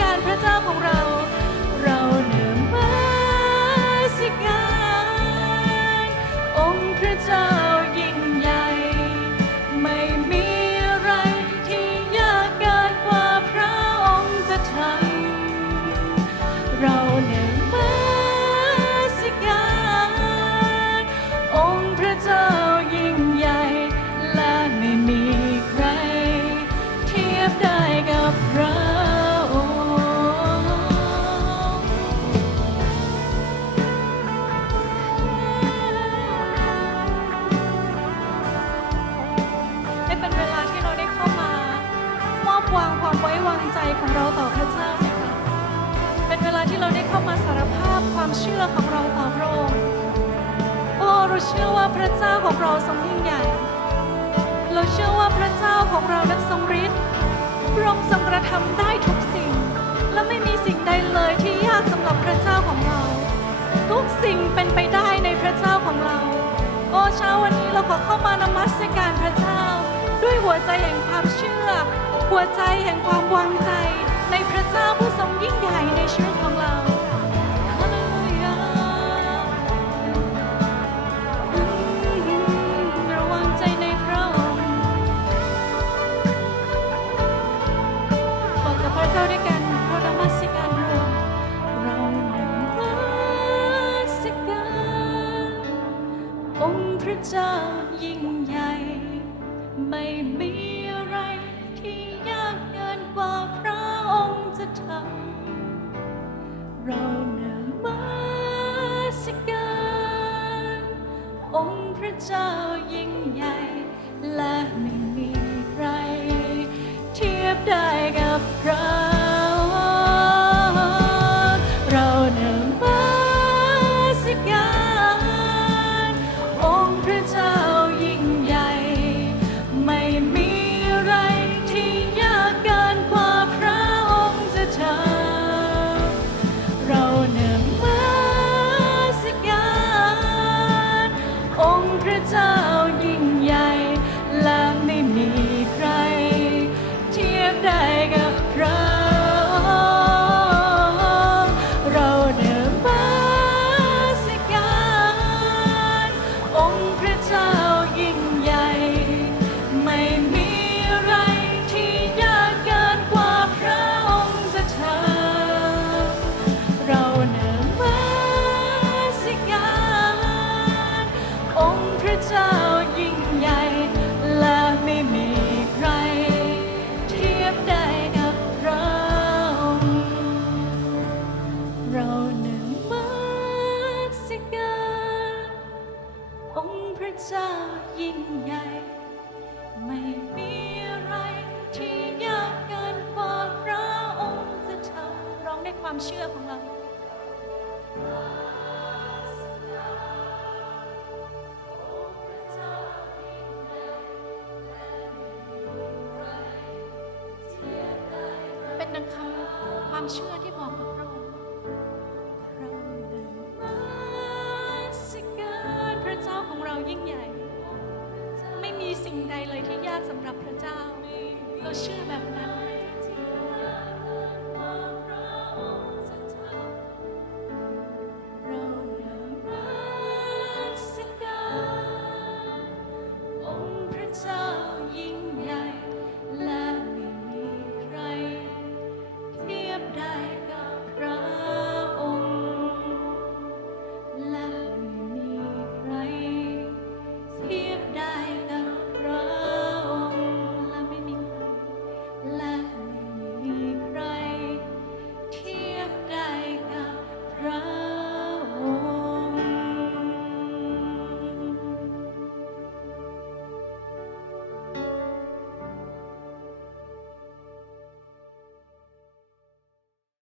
การพระเจ้า ที่เราได้เข้ามาสารภาพความเชื่อของเราต่อพระองค์โอ้เราเชื่อว่าพระเจ้าของเราทรงยิ่งใหญ่ เราเชื่อว่าพระเจ้าของเรานั้นทรงฤทธิ์พระองค์ทรงกระทำได้ทุกสิ่ง และไม่มีสิ่งใดเลยที่ยากสำหรับพระเจ้าของเรา ทุกสิ่งเป็นไปได้ในพระเจ้าของเรา โอ้เช้าวันนี้เราขอเข้ามานมัสการพระเจ้า ด้วยหัวใจแห่งความเชื่อ หัวใจแห่งความวางใจ ในพระเจ้าผู้ทรงยิ่งใหญ่ เทีย เจ้ายิ่งใหญ่ ไม่มีอะไรที่ยากเกินกว่าพระองค์จะทำร้องด้วยความเชื่อของเราเป็นดังคำความเชื่อที่บอก có sư bằng